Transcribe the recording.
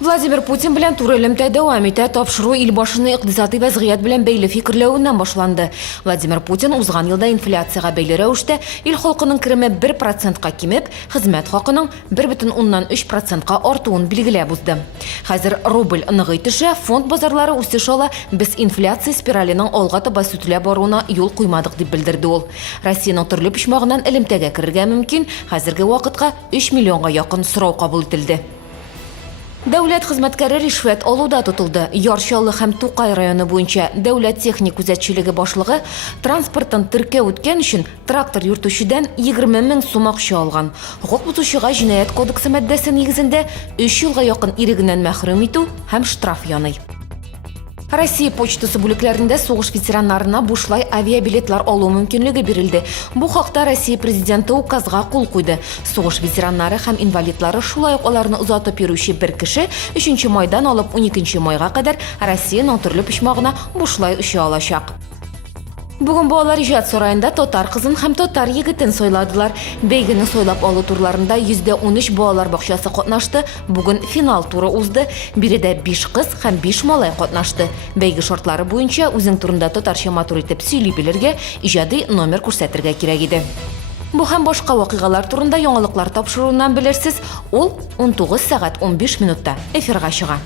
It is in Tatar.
Владимир Путин белән туры элемтә дәвам итә, тапшыру ил башыны икътисади вәзгыять белән бәйле фикерләвеннән башланды. Владимир Путин узган елда инфляцияга бәйле рәвештә ил халкының кереме 1%-ка кимеп, хезмәт хакының 1,3%-ка артуын билгеләп узды. Хәзер рубль ныгый төшә, фонд базарлары үсеш ала, без инфляция спираленең алга таба сүтелә баруына юл куймадык дип белдерде ул. Россиянең төрле почмагыннан элемтәгә керергә мөмкин, хәзерге вакытка 3 миллионга якын сорау кабул ителде. Дәүләт хезмәткәре ришвәт алуда тотылды. Ярчаллы һәм Тукай районы буенча дәүләт техник күзәтчелеге башлыгы транспортын теркәү үткән өчен трактор йөртүчедән 20 мең сум акча алган. Хукук бузучыга җинаять кодексы маддәсе нигезендә 3 елга якын ирегеннән мәхрүм итү һәм штраф яный. Россия почтасы бүлекләрендә сугыш ветераннарына бушлай авиабилетлар алу мөмкинлеге бирелде. Бу хакта Россия президенты указга кул куйды. Сугыш ветераннары һәм инвалидлары шулай ук аларны озатып йөрүче бер кеше 3 майдан алып 12 майга кадәр Россиянең төрле почмагына бушлай оча алачак. Бүген балалар иҗат сараенда татар кызын һәм татар егетен сайладылар. Бәйгене сайлап алу турларында 13 балалар бакчасы катнашты. Бүген финал туры узды. Биредә 5 кыз һәм 5 малай катнашты. Бәйге шартлары буенча үзең турында татарча матур итеп сөйли белергә, иҗади номер күрсәтергә кирәк иде. Бу һәм башка вакыйгалар турында яңалыклар тапшыруыннан белерсез, ул 19 сәгать 15 минутта эфирга чыга.